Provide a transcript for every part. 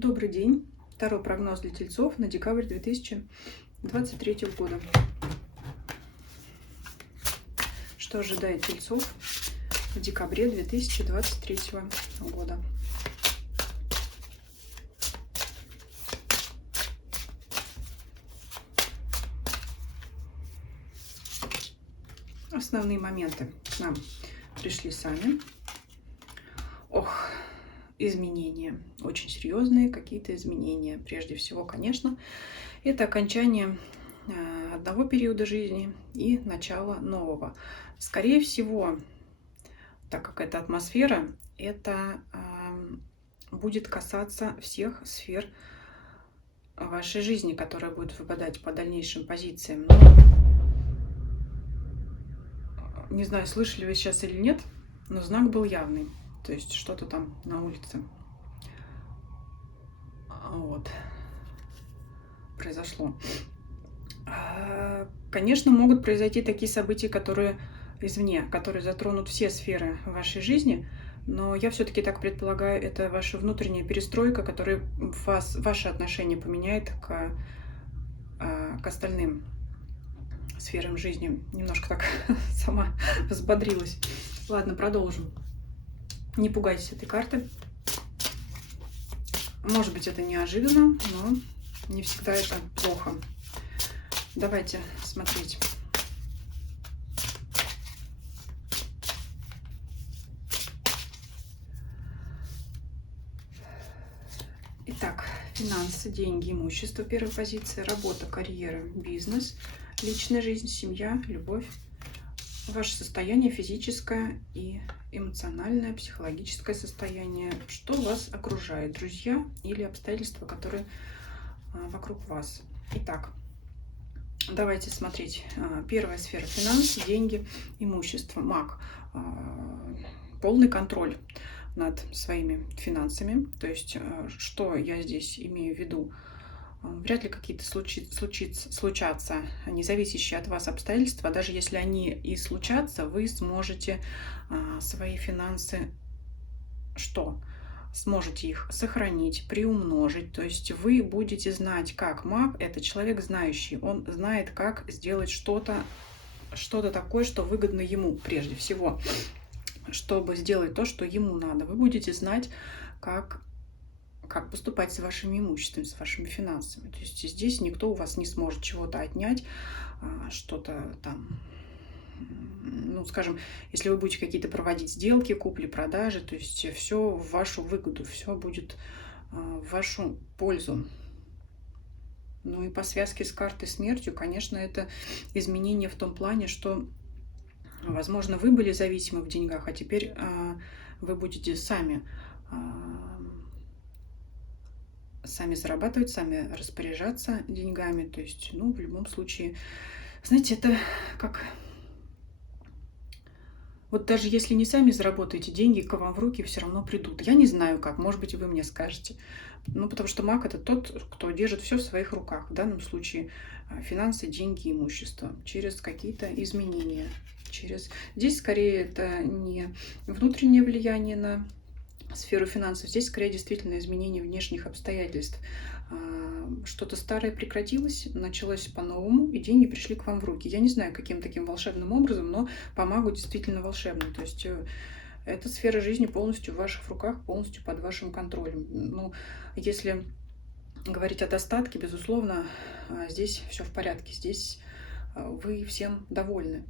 Добрый день. Второй прогноз для тельцов на декабрь 2023 года. Что ожидает тельцов в декабре 2023 года? Основные моменты к нам пришли сами. Изменения. Очень серьезные какие-то изменения. Прежде всего, конечно, это окончание одного периода жизни и начало нового. Скорее всего, так как это атмосфера, это будет касаться всех сфер вашей жизни, которые будут выпадать по дальнейшим позициям. Но, не знаю, слышали вы сейчас или нет, но знак был явный. То есть что-то там на улице произошло. Конечно, могут произойти такие события, которые извне, которые затронут все сферы вашей жизни, но я все-таки так предполагаю, это ваша внутренняя перестройка, которая ваше отношение поменяет к остальным сферам жизни. Немножко так сама взбодрилась. Ладно, продолжим. Не пугайтесь этой карты. Может быть, это неожиданно, но не всегда это плохо. Давайте смотреть. Итак, финансы, деньги, имущество, первая позиция, работа, карьера, бизнес, личная жизнь, семья, любовь, ваше состояние физическое и эмоциональное, психологическое состояние, что вас окружает, друзья или обстоятельства, которые вокруг вас. Итак, давайте смотреть. Первая сфера: финансы, деньги, имущество. Маг. Полный контроль над своими финансами. То есть, что я здесь имею в виду? Вряд ли какие-то случатся независящие от вас обстоятельства. Даже если они и случатся, вы сможете свои финансы сможете их сохранить, приумножить. То есть вы будете знать, как. Маг — это человек знающий. Он знает, как сделать что-то такое, что выгодно ему прежде всего, чтобы сделать то, что ему надо. Вы будете знать, как поступать с вашими имуществами, с вашими финансами. То есть здесь никто у вас не сможет чего-то отнять, что-то там, скажем, если вы будете какие-то проводить сделки, купли-продажи, то есть все в вашу выгоду, все будет в вашу пользу. Ну и по связке с картой смертью, конечно, это изменение в том плане, что, возможно, вы были зависимы в деньгах, а теперь вы будете сами зарабатывать, сами распоряжаться деньгами. То есть, в любом случае, знаете, это как... Вот даже если не сами заработаете, деньги к вам в руки все равно придут. Я не знаю как, может быть, вы мне скажете. Потому что маг — это тот, кто держит все в своих руках. В данном случае финансы, деньги, имущество. Через какие-то изменения. Здесь скорее это не внутреннее влияние на сферу финансов. Здесь скорее действительно изменение внешних обстоятельств. Что-то старое прекратилось, началось по-новому, и деньги пришли к вам в руки. Я не знаю, каким таким волшебным образом, но по магу действительно волшебно. То есть эта сфера жизни полностью в ваших руках, полностью под вашим контролем. Если говорить о достатке, безусловно, здесь все в порядке. Здесь вы всем довольны.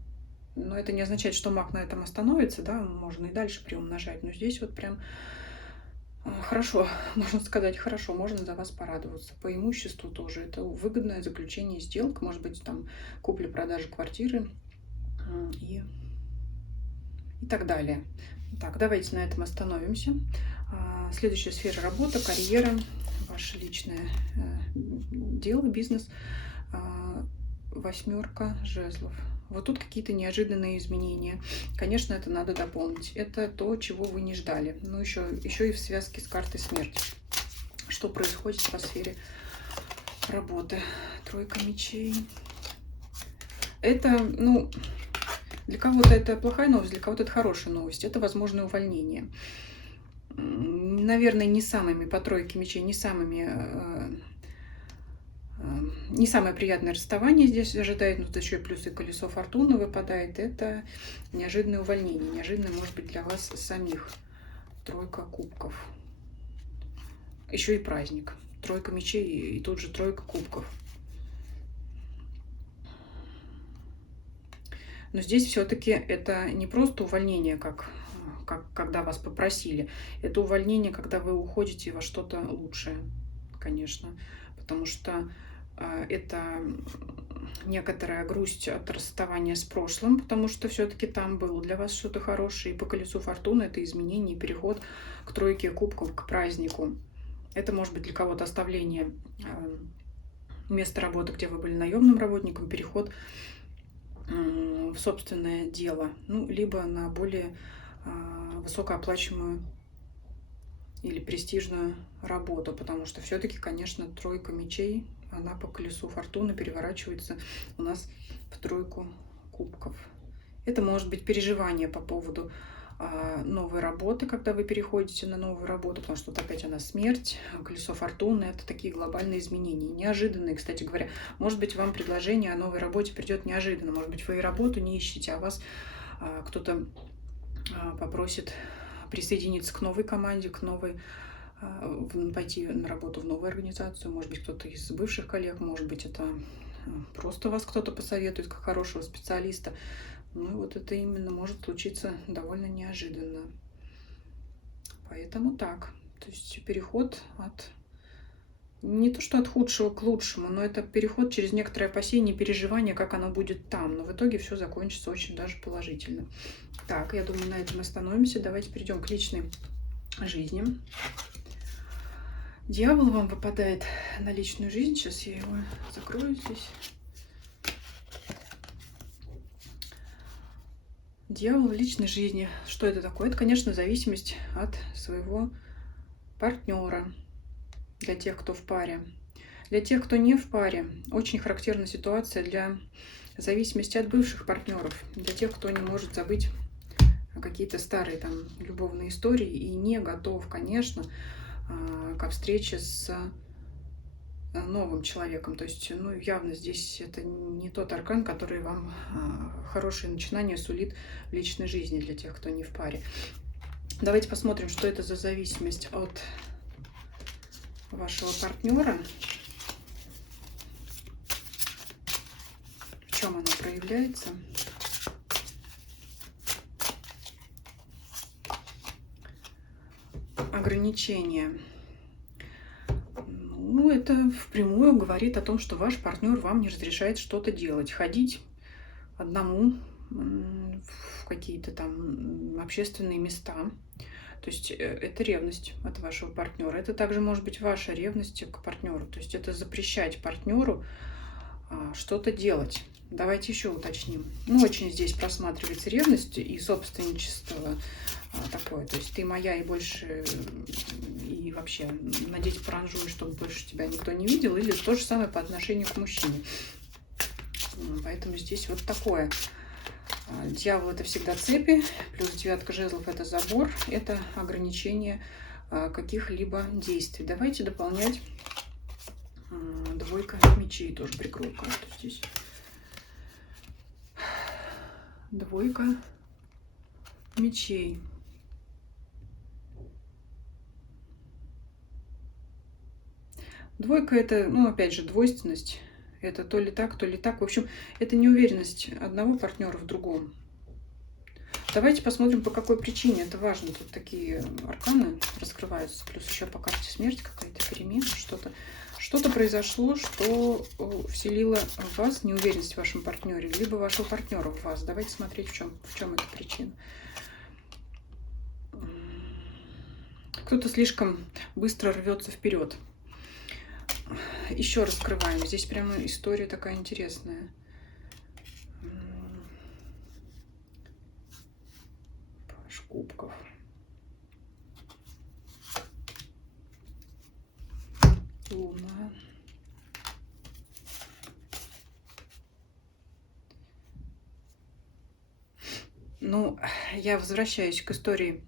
Но это не означает, что маг на этом остановится, да, можно и дальше приумножать. Но здесь вот прям хорошо, можно сказать, хорошо, можно за вас порадоваться. По имуществу тоже это выгодное заключение сделок, может быть, там купля-продажа квартиры и так далее. Так, давайте на этом остановимся. Следующая сфера: работа, карьера, ваше личное дело, бизнес. Восьмерка жезлов. Вот тут какие-то неожиданные изменения. Конечно, это надо дополнить. Это то, чего вы не ждали. Но еще и в связке с картой смерти. Что происходит в сфере работы? Тройка мечей. Это, для кого-то это плохая новость, для кого-то это хорошая новость. Это возможное увольнение. наверное, не самыми по тройке мечей, не самое приятное расставание здесь ожидает, но тут еще и плюс и колесо фортуны выпадает. Это неожиданное увольнение, неожиданное, может быть, для вас самих. Тройка кубков. Еще и праздник. Тройка мечей и тут же тройка кубков. Но здесь все-таки это не просто увольнение, когда вас попросили. Это увольнение, когда вы уходите во что-то лучшее, конечно. Потому что это некоторая грусть от расставания с прошлым, потому что все-таки там было для вас что-то хорошее. И по колесу фортуны это изменение, переход к тройке кубков, к празднику. Это может быть для кого-то оставление места работы, где вы были наемным работником, переход в собственное дело, ну, либо на более высокооплачиваемую или престижную работу, потому что все-таки, конечно, тройка мечей, она по колесу фортуны переворачивается у нас в тройку кубков. Это может быть переживание по поводу новой работы, когда вы переходите на новую работу, потому что вот опять она смерть, колесо фортуны, это такие глобальные изменения, неожиданные, кстати говоря. Может быть, вам предложение о новой работе придет неожиданно, может быть, вы и работу не ищете, а вас кто-то попросит присоединиться к новой команде, пойти на работу в новую организацию, может быть, кто-то из бывших коллег, может быть, это просто вас кто-то посоветует как хорошего специалиста. Ну, вот это именно может случиться довольно неожиданно. Поэтому так. То есть переход не то что от худшего к лучшему, но это переход через некоторые опасения, переживания, как оно будет там. Но в итоге все закончится очень даже положительно. Так, я думаю, на этом остановимся. Давайте перейдем к личной жизни. Дьявол вам выпадает на личную жизнь. Сейчас я его закрою здесь. Дьявол в личной жизни. Что это такое? Это, конечно, зависимость от своего партнера. Для тех, кто в паре. Для тех, кто не в паре, очень характерна ситуация для зависимости от бывших партнеров. Для тех, кто не может забыть какие-то старые там любовные истории и не готов, конечно, ко встрече с новым человеком. То есть, ну, явно здесь это не тот аркан, который вам хорошее начинание сулит в личной жизни для тех, кто не в паре. Давайте посмотрим, что это за зависимость от вашего партнера. В чем она проявляется? Ограничения. Ну, это впрямую говорит о том, что ваш партнер вам не разрешает что-то делать. Ходить одному в какие-то там общественные места. То есть это ревность от вашего партнера. Это также может быть ваша ревность к партнеру. То есть это запрещать партнеру что-то делать. Давайте еще уточним. Ну, очень здесь просматривается ревность и собственничество такое. То есть ты моя и больше, и вообще надеть паранжу, чтобы больше тебя никто не видел. Или то же самое по отношению к мужчине. Поэтому здесь вот такое. Дьявол — это всегда цепи, плюс девятка жезлов — это забор, это ограничение каких-либо действий. Давайте дополнять двойка мечей, тоже прикрою карту здесь. Двойка мечей. Двойка — это, ну, опять же, двойственность. Это то ли так, то ли так. В общем, это неуверенность одного партнера в другом. Давайте посмотрим, по какой причине. Это важно. Тут такие арканы раскрываются. Плюс еще по карте смерти какая-то перемена. Что-то произошло, что вселило в вас неуверенность в вашем партнере, либо вашего партнера в вас. Давайте смотреть, в чем эта причина. Кто-то слишком быстро рвется вперед. Еще раскрываем. Здесь прямо история такая интересная. Паж кубков. Луна. Ну, я возвращаюсь к истории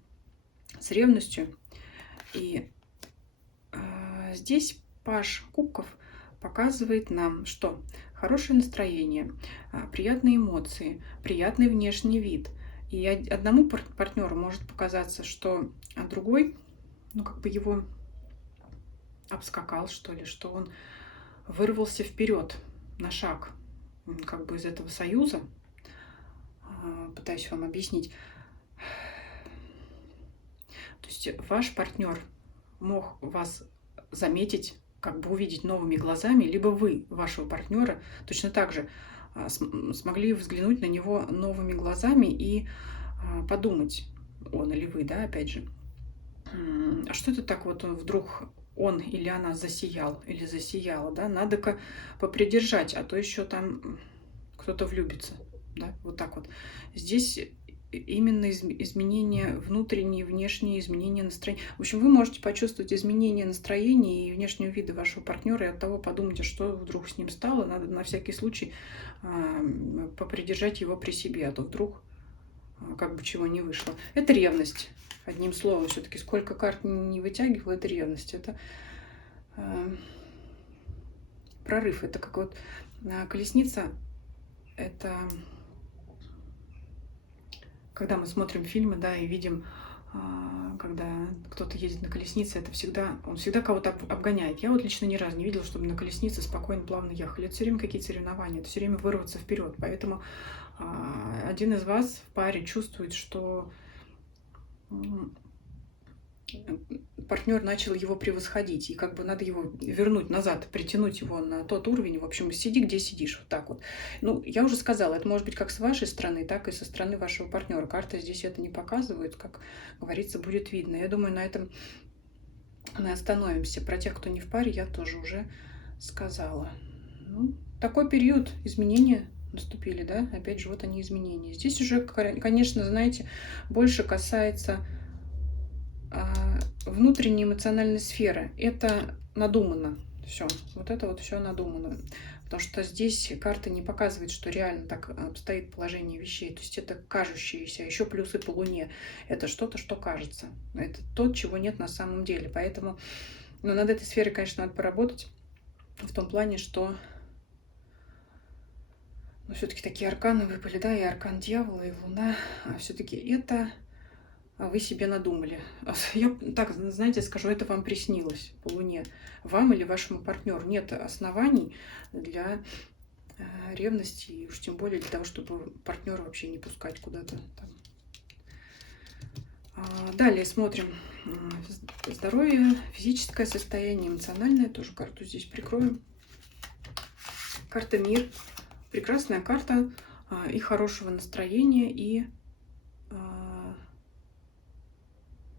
с ревностью. И здесь паж кубков показывает нам, что хорошее настроение, приятные эмоции, приятный внешний вид. И одному партнеру может показаться, что другой, ну, как бы его обскакал, что ли, что он вырвался вперед на шаг, как бы из этого союза. Пытаюсь вам объяснить. То есть ваш партнер мог вас заметить, как бы увидеть новыми глазами, либо вы вашего партнера точно так же смогли взглянуть на него новыми глазами и подумать, он или вы, да, опять же, а что это так вот он вдруг, он или она засиял или засияла, да, надо-ка попридержать, а то еще там кто-то влюбится, да, вот так вот. Здесь именно изменения внутренние, внешние изменения настроения. В общем, вы можете почувствовать изменение настроения и внешнего вида вашего партнера, и от того подумайте, что вдруг с ним стало. Надо на всякий случай попридержать его при себе, а то вдруг как бы чего не вышло. Это ревность. Одним словом, все-таки сколько карт не вытягивала, это ревность. Это прорыв. Это как вот колесница. Это когда мы смотрим фильмы, да, и видим, когда кто-то едет на колеснице, это всегда, он всегда кого-то обгоняет. Я вот лично ни разу не видела, чтобы на колеснице спокойно, плавно ехали. Это все время какие-то соревнования, это все время вырваться вперед. Поэтому один из вас в паре чувствует, что партнер начал его превосходить, и как бы надо его вернуть назад, притянуть его на тот уровень. В общем, сиди, где сидишь, вот так вот. Ну, я уже сказала, это может быть как с вашей стороны, так и со стороны вашего партнера. Карта здесь это не показывает, как говорится, будет видно. Я думаю, на этом мы остановимся. Про тех, кто не в паре, я тоже уже сказала. Ну, такой период изменения наступили, да, опять же, вот они изменения. Здесь уже, конечно, знаете, больше касается внутренней эмоциональной сферы. Это надумано все. Вот это вот все надумано. Потому что здесь карта не показывает, что реально так обстоит положение вещей. То есть это кажущееся, еще плюсы по Луне. Это что-то, что кажется. Это то, чего нет на самом деле. Поэтому над этой сферой, конечно, надо поработать. В том плане, что все-таки такие арканы выпали, да, и аркан дьявола, и Луна. А все-таки это вы себе надумали. Я так, знаете, скажу, это вам приснилось по Луне. Вам или вашему партнеру нет оснований для ревности, и уж тем более для того, чтобы партнера вообще не пускать куда-то там. Далее смотрим здоровье, физическое состояние, эмоциональное. Тоже карту здесь прикроем. Карта Мир. Прекрасная карта и хорошего настроения, и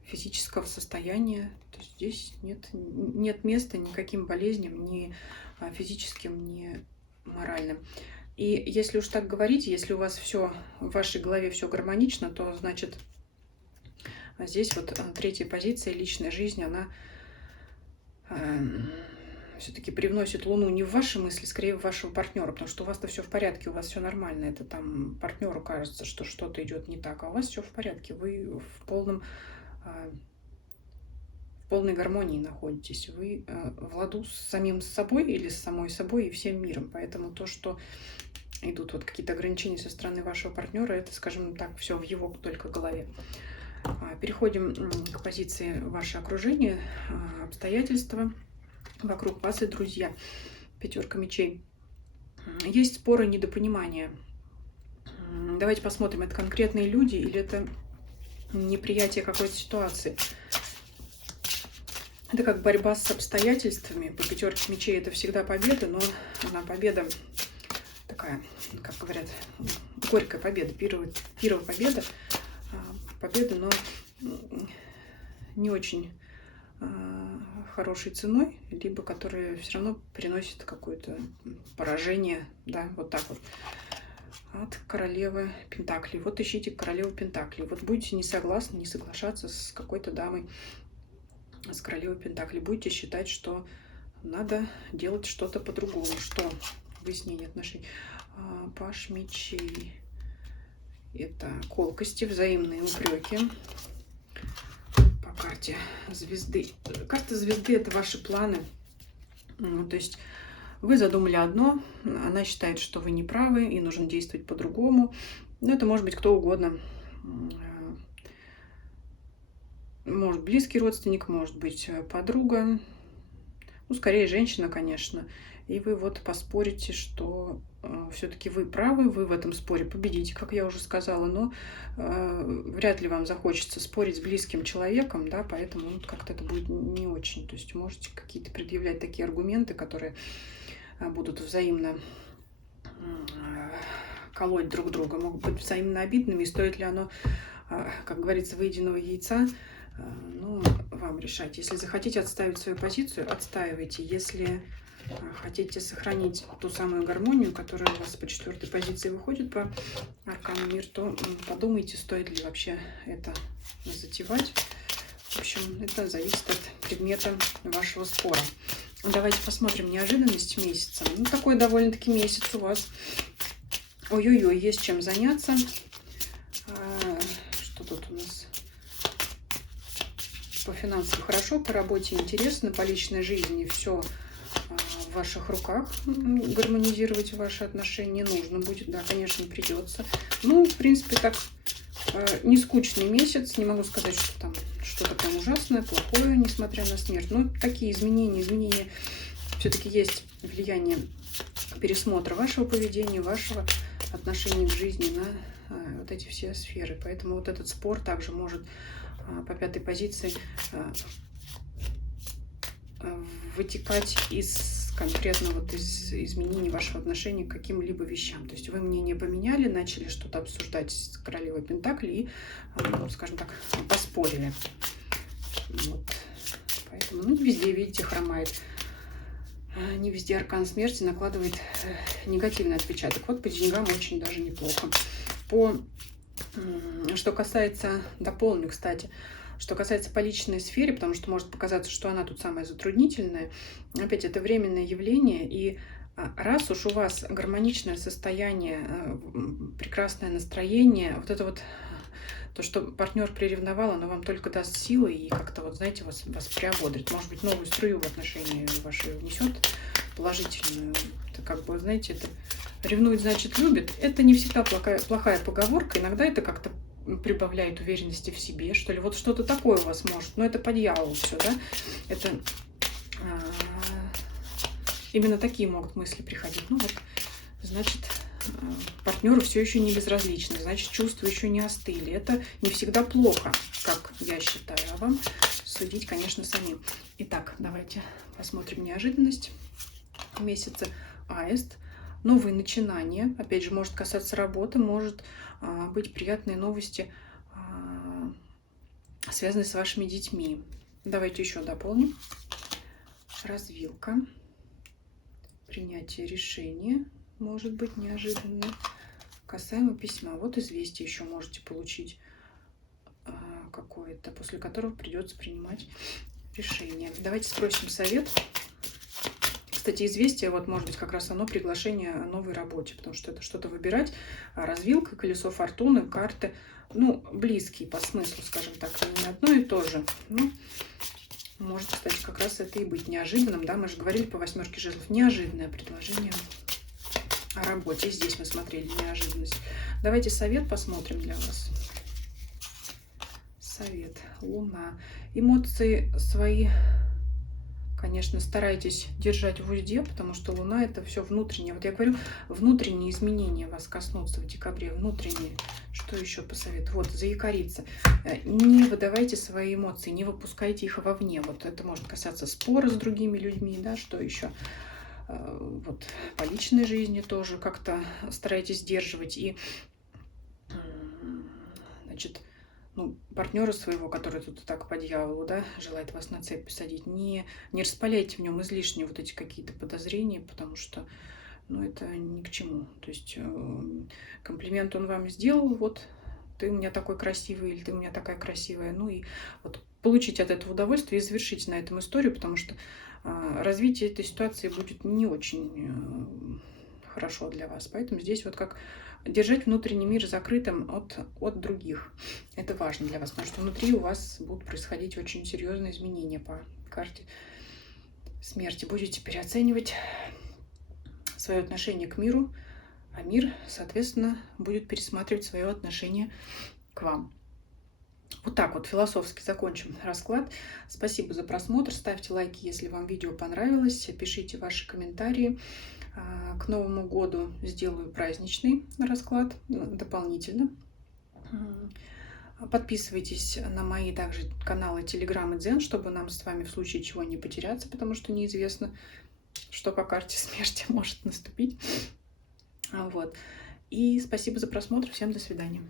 физического состояния. То есть здесь нет места никаким болезням, ни физическим, ни моральным. И если уж так говорить, если у вас все в вашей голове все гармонично, то значит здесь вот третья позиция, личная жизнь, она все-таки привносит Луну не в ваши мысли, скорее в вашего партнера, потому что у вас-то все в порядке, у вас все нормально. Это там партнеру кажется, что что-то идет не так, а у вас все в порядке. Вы в полной гармонии находитесь. Вы в ладу с самим собой или с самой собой и всем миром. Поэтому то, что идут вот какие-то ограничения со стороны вашего партнера, это, скажем так, все в его только голове. Переходим к позиции ваше окружение, обстоятельства вокруг вас и друзья. Пятерка мечей. Есть споры, недопонимания. Давайте посмотрим, это конкретные люди или это неприятие какой-то ситуации. Это как борьба с обстоятельствами. По пятерке мечей это всегда победа, но она победа такая, как говорят, горькая победа, первая победа, но не очень хорошей ценой, либо которая все равно приносит какое-то поражение, да, вот так вот. От королевы Пентаклей. Вот ищите королеву Пентаклей. Вот будете не согласны, не соглашаться с какой-то дамой, с королевой Пентаклей. Будете считать, что надо делать что-то по-другому. Что? Выяснение отношений. Паж мечей. Это колкости, взаимные упреки. по карте звезды. Карта звезды — это ваши планы. То есть вы задумали одно, она считает, что вы не правы и нужно действовать по-другому. Но это может быть кто угодно. Может близкий родственник, может быть подруга. Ну, скорее женщина, конечно. И вы вот поспорите, что все-таки вы правы, вы в этом споре победите, как я уже сказала, но вряд ли вам захочется спорить с близким человеком, да, поэтому как-то это будет не очень. То есть можете какие-то предъявлять такие аргументы, которые будут взаимно колоть друг друга, могут быть взаимно обидными, и стоит ли оно, как говорится, выеденного яйца, ну, вам решать. Если захотите отставить свою позицию, отстаивайте. Если хотите сохранить ту самую гармонию, которая у вас по 4-й позиции выходит по аркану мир, то подумайте, стоит ли вообще это затевать. В общем, это зависит от предмета вашего спора. Давайте посмотрим неожиданность месяца. Ну, такой довольно-таки месяц у вас. Ой-ой-ой, есть чем заняться. Что тут у нас? По финансам хорошо, по работе интересно, по личной жизни все в ваших руках. Гармонизировать ваши отношения нужно будет, да, конечно, придется. Ну, в принципе, так не скучный месяц. Не могу сказать, что там что-то прям ужасное, плохое, несмотря на смерть. Но такие изменения все-таки есть влияние пересмотра вашего поведения, вашего отношения к жизни на вот эти все сферы. Поэтому вот этот спор также может по 5-й позиции вытекать из конкретно вот из изменений вашего отношения к каким-либо вещам. То есть вы мнение поменяли, начали что-то обсуждать с королевой Пентаклей и, скажем так, поспорили. Вот. Поэтому, ну, везде, видите, хромает. Не везде аркан смерти накладывает негативный отпечаток. Вот по деньгам очень даже неплохо. Что касается, дополню, кстати, что касается по личной сфере, потому что может показаться, что она тут самая затруднительная, опять это временное явление, и раз уж у вас гармоничное состояние, прекрасное настроение, вот это вот то, что партнер приревновал, оно вам только даст силы и как-то, вот знаете, вас приободрит. Может быть, новую струю в отношении ваши внесет положительную. Это как бы, знаете, это ревнует, значит, любит. Это не всегда плохая поговорка. Иногда это как-то прибавляет уверенности в себе, что ли. Вот что-то такое у вас может. Но это по дьяволу все, да. Это именно такие могут мысли приходить. Ну вот, значит, партнеру все еще не безразлично, значит, чувства еще не остыли. Это не всегда плохо, как я считаю, а вам судить, конечно, самим. Итак, давайте посмотрим неожиданность месяца. Аист. Новые начинания. Опять же, может касаться работы, может быть приятные новости, связанные с вашими детьми. Давайте еще дополним. Развилка. Принятие решения. Может быть неожиданно. Касаемо письма. Вот известие еще можете получить какое-то, после которого придется принимать решение. Давайте спросим совет. Кстати, известие, вот может быть как раз оно приглашение о новой работе, потому что это что-то выбирать. Развилка, колесо фортуны, карты, ну, близкие по смыслу, скажем так, не одно и то же. Ну, может, кстати, как раз это и быть неожиданным, да, мы же говорили по 8 жезлов, неожиданное предложение о работе. Здесь мы смотрели неожиданность. Давайте совет посмотрим для вас. Совет. Луна. Эмоции свои, конечно, старайтесь держать в узде, потому что Луна — это все внутреннее. Вот я говорю, внутренние изменения вас коснутся в декабре. Внутренние. Что еще посоветую? Вот, заякориться. Не выдавайте свои эмоции, не выпускайте их вовне. Вот это может касаться спора с другими людьми, да, что еще? Вот по личной жизни тоже как-то старайтесь сдерживать. И, значит, ну, партнера своего, который тут так по дьяволу, да, желает вас на цепь посадить, не распаляйте в нем излишние вот эти какие-то подозрения, потому что, ну, это ни к чему. То есть комплимент он вам сделал, вот, ты у меня такой красивый, или ты у меня такая красивая, ну, и вот получить от этого удовольствие и завершить на этом историю, потому что развитие этой ситуации будет не очень хорошо для вас. Поэтому здесь вот как держать внутренний мир закрытым от других. Это важно для вас, потому что внутри у вас будут происходить очень серьезные изменения по карте смерти. Будете переоценивать свое отношение к миру, а мир, соответственно, будет пересматривать свое отношение к вам. Вот так вот философски закончим расклад. Спасибо за просмотр. Ставьте лайки, если вам видео понравилось. Пишите ваши комментарии. К Новому году сделаю праздничный расклад дополнительно. Подписывайтесь на мои также каналы Telegram и Дзен, чтобы нам с вами в случае чего не потеряться, потому что неизвестно, что по карте смерти может наступить. Вот. И спасибо за просмотр. Всем до свидания.